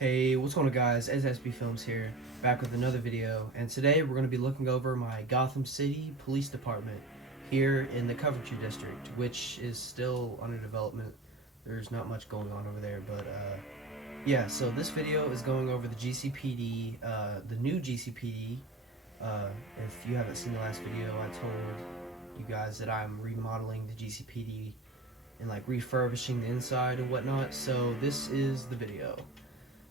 Hey, what's going on guys? SSB Films here, back with another video, and today we're going to be looking over my Gotham City Police Department here in the Coventry District, which is still under development. There's not much going on over there, but yeah, so this video is going over the GCPD, the new GCPD. If you haven't seen the last video, I told you guys that I'm remodeling the GCPD and like refurbishing the inside and whatnot, so this is the video.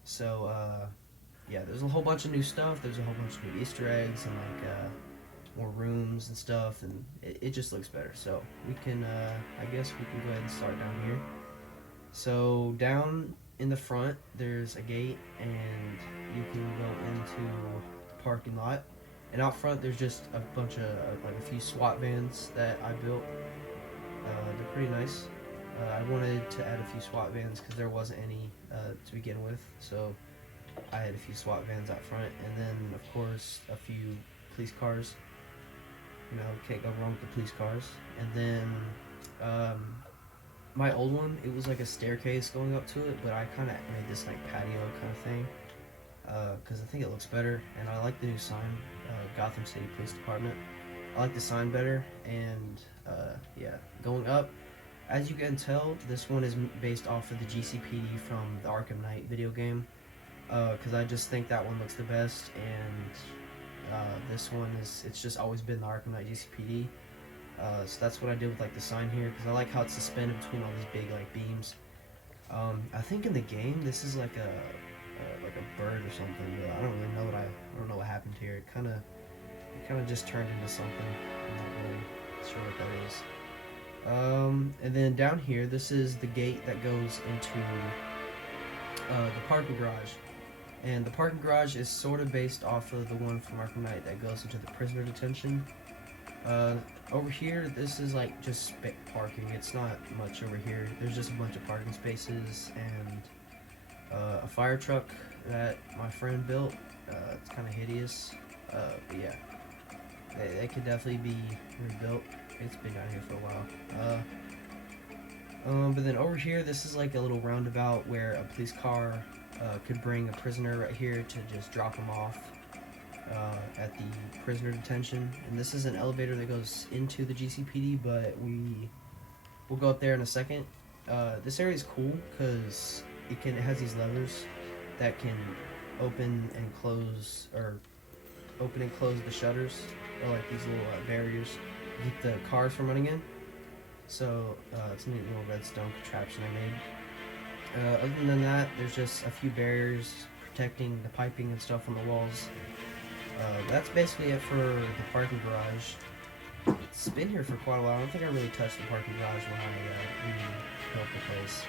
So, yeah, there's a whole bunch of new stuff. There's a whole bunch of new Easter eggs and like more rooms and stuff, and it just looks better. So we can, I guess we can go ahead and start down here. So down in the front, there's a gate, and you can go into the parking lot. And out front, there's just a bunch of like a few SWAT vans that I built. They're pretty nice. I wanted to add a few SWAT vans because there wasn't any to begin with, so I had a few SWAT vans out front, and then of course a few police cars. You know, can't go wrong with the police cars. And then my old one, it was like a staircase going up to it, but I kind of made this like patio kind of thing because I think it looks better, and I like the new sign, Gotham City Police Department. I like the sign better, and yeah, going up. As you can tell, this one is based off of the GCPD from the Arkham Knight video game, because I just think that one looks the best, and this one it's just always been the Arkham Knight GCPD. So that's what I did with like the sign here, because I like how it's suspended between all these big like beams. I think in the game this is like a bird or something, but I don't really know I don't know what happened here. It kind of just turned into something. I'm not really sure what that is. And then down here, this is the gate that goes into the parking garage. And the parking garage is sort of based off of the one from Arkham Knight that goes into the prisoner detention. Over here, this is like just parking. It's not much over here. There's just a bunch of parking spaces and a fire truck that my friend built. It's kind of hideous, but yeah, they could definitely be rebuilt. It's been down here for a while. But then over here, this is like a little roundabout where a police car could bring a prisoner right here to just drop him off at the prisoner detention. And this is an elevator that goes into the GCPD, but we'll go up there in a second. This area is cool because it has these levers that can open and close the shutters, or like these little barriers. Keep the cars from running in. So it's a neat little redstone contraption I made. Other than that, there's just a few barriers protecting the piping and stuff on the walls. That's basically it for the parking garage. It's been here for quite a while. I don't think I really touched the parking garage when I rebuilt the place.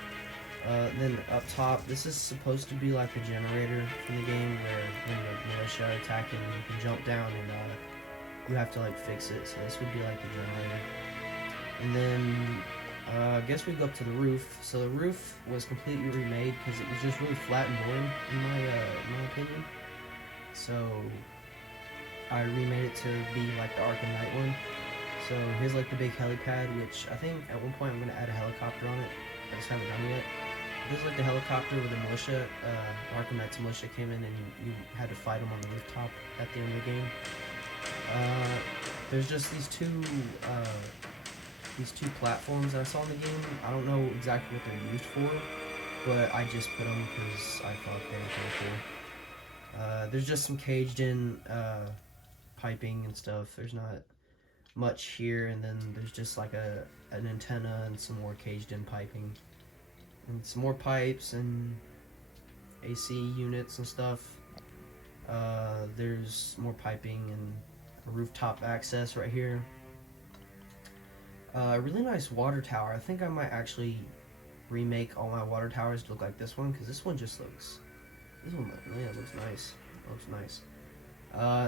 Then up top, this is supposed to be like the generator from the game, where when the militia are attacking, you can jump down and you have to like fix it. So this would be like the generator. And then I guess we go up to the roof. So the roof was completely remade because it was just really flat and boring in my opinion. So I remade it to be like the Arkham Knight one. So here's like the big helipad, which I think at one point I'm gonna add a helicopter on it. I just haven't done it yet. This is like the helicopter where the militia, Arkham Knight's militia came in and you had to fight them on the rooftop at the end of the game. There's just these two platforms that I saw in the game. I don't know exactly what they're used for, but I just put them because I thought they were kind of cool. There's just some caged in piping and stuff. There's not much here, and then there's just like an antenna and some more caged in piping, and some more pipes and AC units and stuff. There's more piping and a rooftop access right here. A really nice water tower. I think I might actually remake all my water towers to look like this one, because this one looks nice. Looks nice.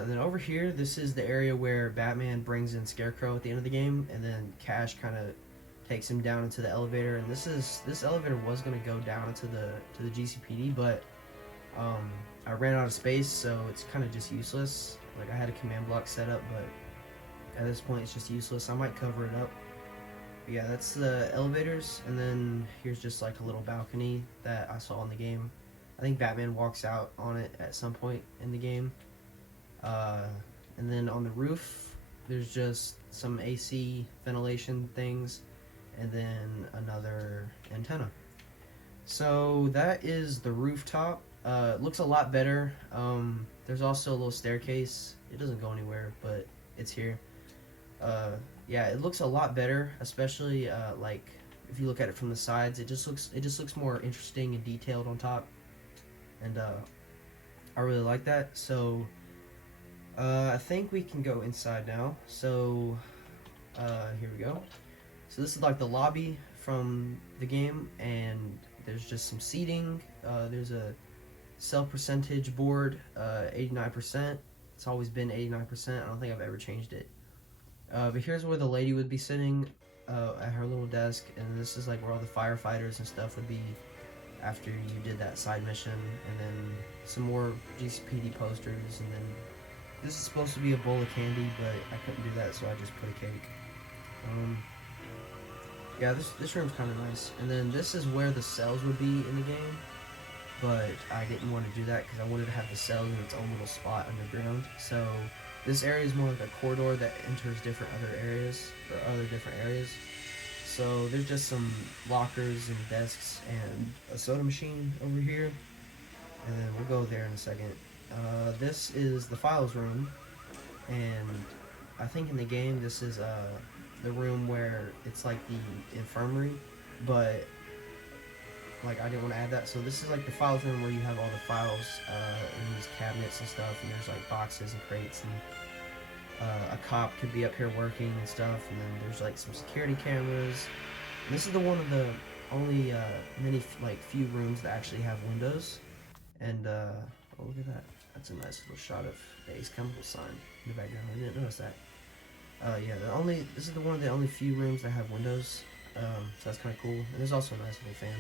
Then over here, this is the area where Batman brings in Scarecrow at the end of the game, and then Cash kind of takes him down into the elevator. And this elevator was gonna go down into the GCPD, but I ran out of space, so it's kind of just useless. Like, I had a command block set up, but at this point it's just useless. I might cover it up. But yeah, that's the elevators, and then here's just like a little balcony that I saw in the game. think Batman walks out on it at some point in the game. Uh, and then on the roof, there's just some AC ventilation things, and then another antenna. So that is the rooftop. It looks a lot better. There's also a little staircase. It doesn't go anywhere, but it's here. Yeah, it looks a lot better, especially like if you look at it from the sides. It just looks more interesting and detailed on top, and I really like that. So I think we can go inside now. So here we go. So this is like the lobby from the game, and there's just some seating. There's a sell percentage board, 89%. It's always been 89%. I don't think I've ever changed it. But here's where the lady would be sitting at her little desk, and this is like where all the firefighters and stuff would be after you did that side mission, and then some more GCPD posters, and then this is supposed to be a bowl of candy, but I couldn't do that, so I just put a cake. Yeah, this room's kind of nice. And then this is where the cells would be in the game, but I didn't want to do that because I wanted to have the cells in its own little spot underground. So this area is more like a corridor that enters different other areas, or other different areas. So there's just some lockers and desks and a soda machine over here, and then we'll go there in a second. This is the files room, and I think in the game this is the room where it's like the infirmary, but like I didn't want to add that. So this is like the files room where you have all the files in these cabinets and stuff, and there's like boxes and crates, and a cop could be up here working and stuff, and then there's like some security cameras. And this is the one of the only many like few rooms that actually have windows, and oh, look at that. That's a nice little shot of the Ace Chemical sign in the background. I didn't notice that. Yeah, this is one of the only few rooms that have windows, so that's kind of cool. And there's also a nice little fan.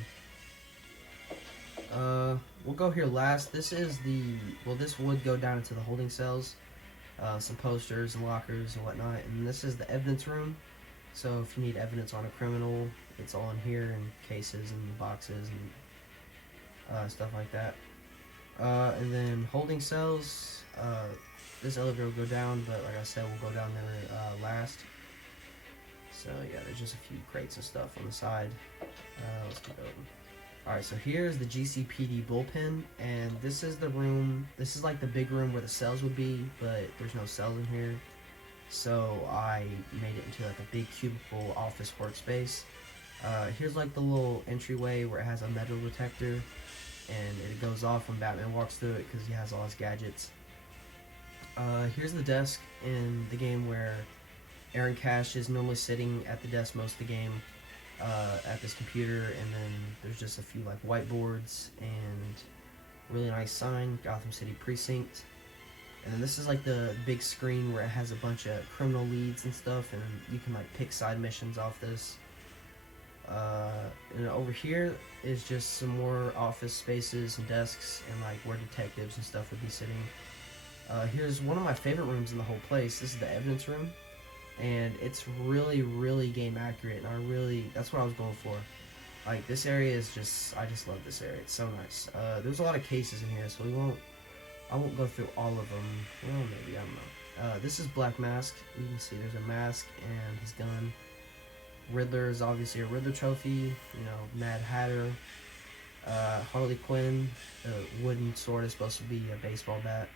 We'll go here last. This would go down into the holding cells, some posters and lockers and whatnot. And this is the evidence room. So if you need evidence on a criminal, it's all in here in cases and boxes and stuff like that. And then holding cells. This elevator will go down, but like I said, we'll go down there last. So yeah, there's just a few crates and stuff on the side. Let's keep going. Alright, so here's the GCPD bullpen, and this is the room. This is like the big room where the cells would be, but there's no cells in here. So I made it into like a big cubicle office workspace. Here's like the little entryway where it has a metal detector, and it goes off when Batman walks through it because he has all his gadgets. Here's the desk in the game where Aaron Cash is normally sitting at the desk most of the game, at this computer, and then there's just a few like whiteboards and really nice sign, Gotham City Precinct. And then this is like the big screen where it has a bunch of criminal leads and stuff, and you can like pick side missions off this. And over here is just some more office spaces and desks and like where detectives and stuff would be sitting. Here's one of my favorite rooms in the whole place. This is the evidence room, and it's really game accurate, and that's what I was going for. Like this area is I just love this area. It's so nice. There's a lot of cases in here, so I won't go through all of them. Well, maybe, I don't know. This is Black Mask. You can see there's a mask and his gun. Riddler is obviously a Riddler trophy. You know, Mad Hatter. Harley Quinn. The wooden sword is supposed to be a baseball bat.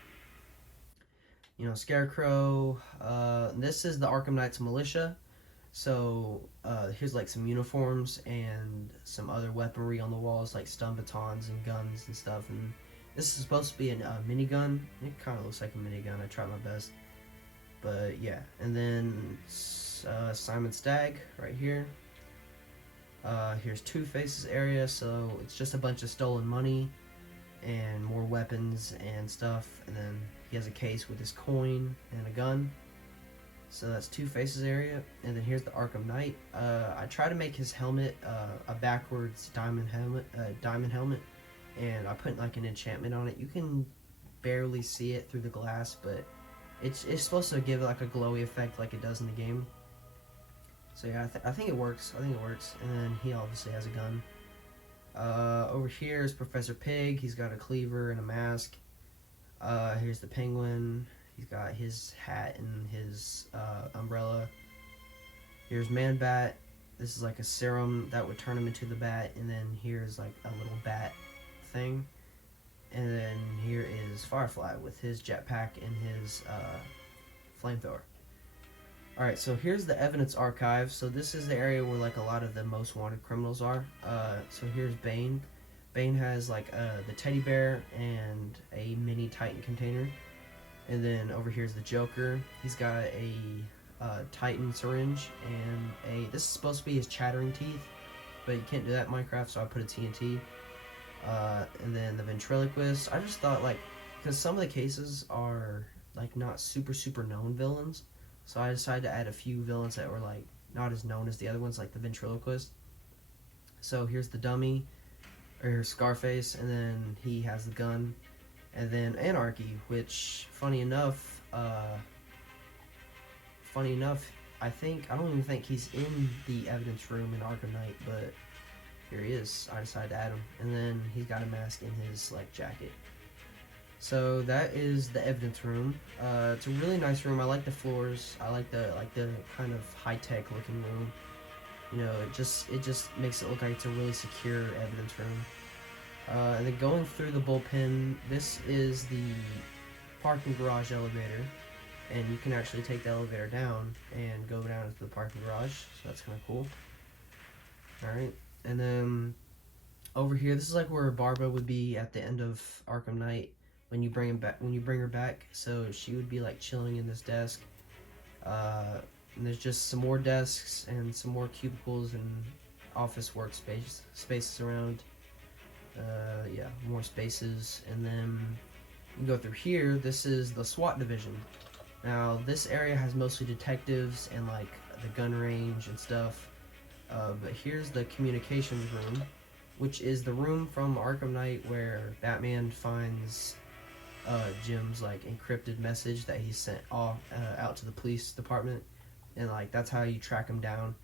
You know, Scarecrow. This is the Arkham Knight's militia. So here's like some uniforms and some other weaponry on the walls, like stun batons and guns and stuff. And this is supposed to be a minigun. It kind of looks like a minigun. I tried my best. But yeah. And then Simon Stagg right here. Here's Two-Face's area. So it's just a bunch of stolen money and more weapons and stuff. And then he has a case with his coin and a gun. So that's Two-Face's area. And then here's the Arkham Knight. I try to make his helmet a backwards diamond helmet. And I put like an enchantment on it. You can barely see it through the glass, but it's supposed to give like a glowy effect like it does in the game. So yeah, I think it works. And then he obviously has a gun. Over here is Professor Pig. He's got a cleaver and a mask. Here's the Penguin. He's got his hat and his umbrella. Here's Man Bat. This is like a serum that would turn him into the bat. And then here's like a little bat thing. And then here is Firefly with his jetpack and his flamethrower. Alright, so here's the evidence archive. So this is the area where like a lot of the most wanted criminals are. So here's Bane. Bane has like the teddy bear and a mini Titan container. And then over here's the Joker. He's got a Titan syringe and this is supposed to be his chattering teeth, but you can't do that in Minecraft, so I put a TNT. And then the ventriloquist. I just thought, like, because some of the cases are like not super known villains, so I decided to add a few villains that were like not as known as the other ones, like the ventriloquist. So here's the dummy, or here's Scarface, and then he has the gun, and then Anarchy, which funny enough, I don't even think he's in the evidence room in Arkham Knight, but here he is. I decided to add him, and then he's got a mask in his like jacket. So that is the evidence room. It's a really nice room. I like the floors. I like the kind of high-tech looking room. You know, it just makes it look like it's a really secure evidence room. And then going through the bullpen, this is the parking garage elevator, and you can actually take the elevator down and go down to the parking garage. So that's kind of cool. All right, and then over here, this is like where Barbara would be at the end of Arkham Knight. When you bring her back, so she would be like chilling in this desk. And there's just some more desks and some more cubicles and office spaces around. Yeah, more spaces. And then you go through here. This is the SWAT division. Now this area has mostly detectives and like the gun range and stuff. But here's the communications room, which is the room from Arkham Knight where Batman finds Jim's like encrypted message that he sent off out to the police department, and like that's how you track him down.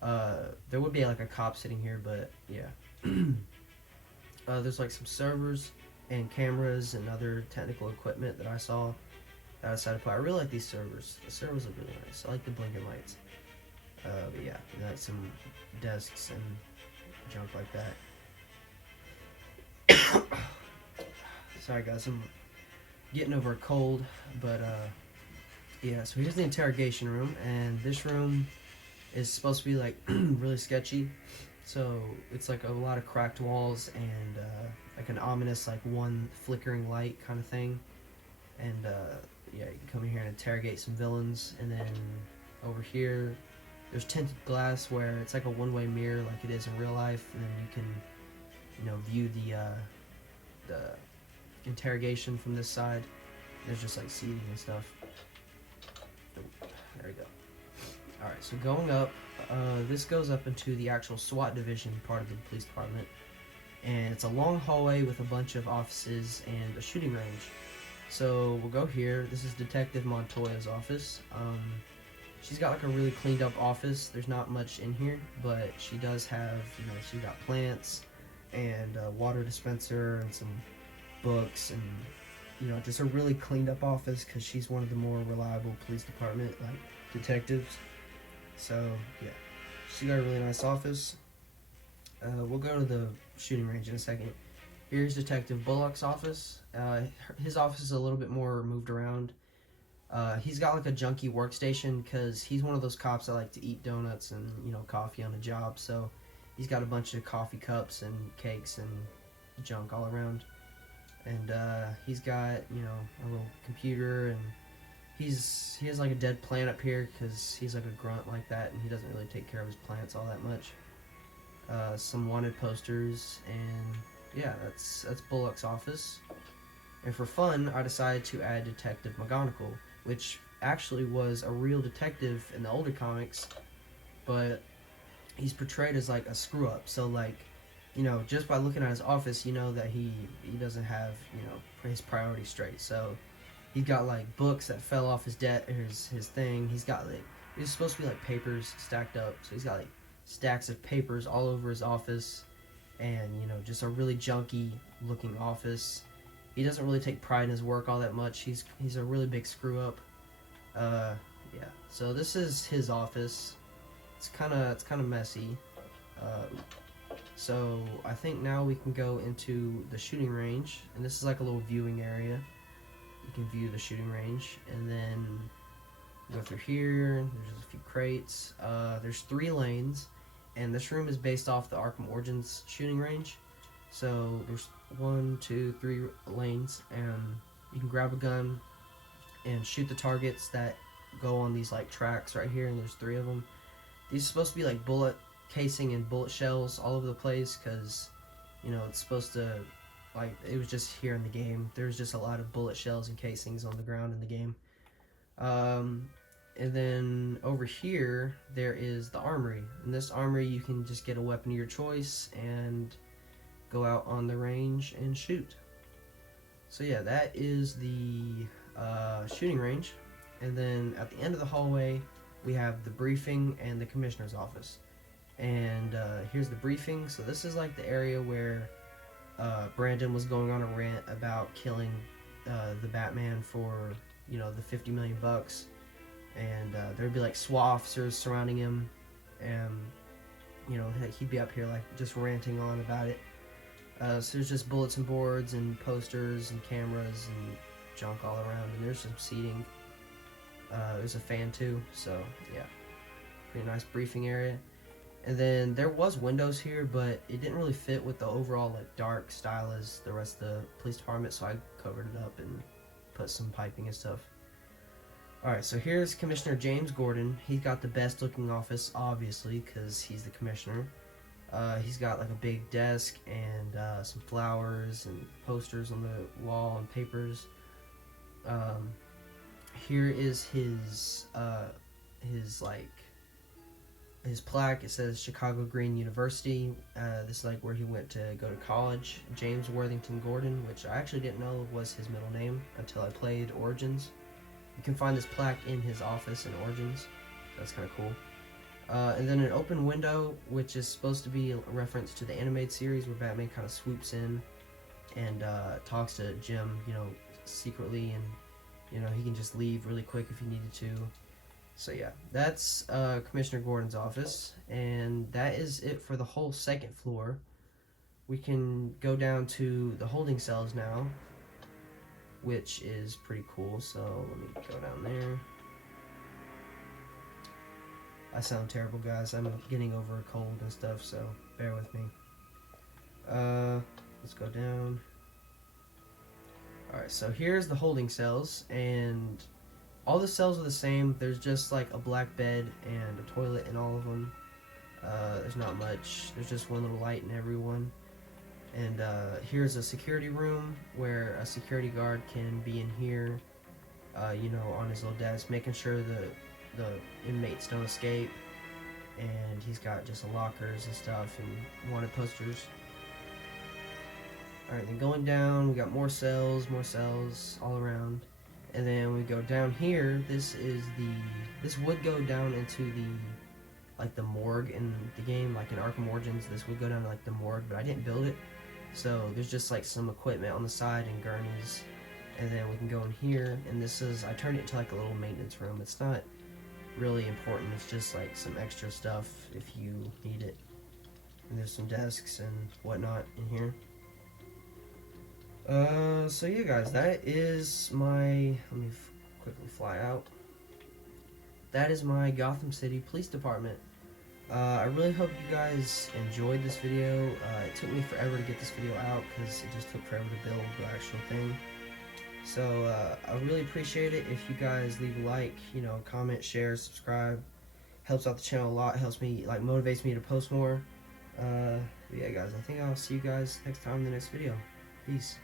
There would be like a cop sitting here, but yeah. There's like some servers and cameras and other technical equipment that I saw that I decided to put. I really like these servers. The servers look really nice. I like the blinking lights. But yeah, like some desks and junk like that. Sorry guys, I'm getting over a cold, but yeah, so here's the interrogation room, and this room is supposed to be like really sketchy. So it's like a lot of cracked walls and like an ominous like one flickering light kind of thing. And yeah, you can come in here and interrogate some villains. And then over here there's tinted glass where it's like a one-way mirror like it is in real life, and then you can, you know, view the interrogation from this side. There's just like seating and stuff. There we go. Alright, so going up, this goes up into the actual SWAT division part of the police department, and it's a long hallway with a bunch of offices and a shooting range. So we'll go here. This is Detective Montoya's office. She's got like a really cleaned up office. There's not much in here, but she does have, you know, she's got plants and a water dispenser and some books, and you know, just a really cleaned up office because she's one of the more reliable police department like detectives. So yeah, she got a really nice office. We'll go to the shooting range in a second. Here's Detective Bullock's office. His office is a little bit more moved around. He's got like a junky workstation because he's one of those cops that like to eat donuts and, you know, coffee on the job. So he's got a bunch of coffee cups and cakes and junk all around. And he's got, you know, a little computer, and he has like a dead plant up here because he's like a grunt like that, and he doesn't really take care of his plants all that much. Some wanted posters, and yeah, that's Bullock's office. And for fun, I decided to add Detective McGonagall, which actually was a real detective in the older comics, but he's portrayed as like a screw up. So like, you know, just by looking at his office, you know that he doesn't have, you know, his priorities straight. So he's got like books that fell off his his thing. He's got like, it's supposed to be like papers stacked up. So he's got like stacks of papers all over his office. and just a really junky looking office. He doesn't really take pride in his work all that much. He's a really big screw up. Yeah. So this is his office. It's kind of messy. So I think now we can go into the shooting range, and this is like a little viewing area. You can view the shooting range, and then go through here. There's just a few crates. There's 3 lanes, and this room is based off the Arkham Origins shooting range. So there's 1, 2, 3 lanes, and you can grab a gun and shoot the targets that go on these like tracks right here, and there's 3 of them. These are supposed to be like bullet casing and bullet shells all over the place, because it's supposed to, like, it was just here in the game, there's just a lot of bullet shells and casings on the ground in the game. And then over here there is the armory. In this armory you can just get a weapon of your choice and go out on the range and shoot. So yeah, that is the shooting range. And then at the end of the hallway we have the briefing and the commissioner's office. And here's the briefing. So this is like the area where Brandon was going on a rant about killing the Batman for the 50 million bucks, and there'd be like SWAT officers surrounding him, and he'd be up here like just ranting on about it. So there's just bulletin boards and posters and cameras and junk all around, and there's some seating. There's a fan too, so yeah, pretty nice briefing area. And then there was windows here, but it didn't really fit with the overall like dark style as the rest of the police department, so I covered it up and put some piping and stuff. Alright, so here's Commissioner James Gordon. He's got the best looking office, obviously, because he's the commissioner. He's got like a big desk and some flowers and posters on the wall and papers. Here is his plaque. It says Chicago Green University. This is like where he went to go to college. James Worthington Gordon, which I actually didn't know was his middle name until I played Origins. You can find this plaque in his office in Origins. That's kind of cool. And then an open window, which is supposed to be a reference to the animated series where Batman kind of swoops in and talks to Jim, secretly, and he can just leave really quick if he needed to. So yeah, that's Commissioner Gordon's office, and that is it for the whole second floor. We can go down to the holding cells now, which is pretty cool. So let me go down there. I sound terrible, guys. I'm getting over a cold and stuff, so bear with me. Let's go down. Alright, so here's the holding cells, and all the cells are the same. There's just like a black bed and a toilet in all of them. There's not much. There's just one little light in every one. And here's a security room where a security guard can be in here, on his little desk, making sure the inmates don't escape. And he's got just lockers and stuff and wanted posters. Alright, then going down, we got more cells all around. And then we go down here. This would go down into the morgue in the game, like in Arkham Origins. This would go down to like the morgue, but I didn't build it, so there's just like some equipment on the side and gurneys. And then we can go in here, and I turned it into like a little maintenance room. It's not really important. It's just like some extra stuff if you need it. And there's some desks and whatnot in here. So yeah, guys, that is my, let me quickly fly out. That is my Gotham City Police Department. I really hope you guys enjoyed this video. It took me forever to get this video out because it just took forever to build the actual thing. So I really appreciate it if you guys leave a like, comment, share, subscribe. Helps out the channel a lot. Helps me, motivates me to post more. But yeah, guys, I think I'll see you guys next time in the next video. Peace.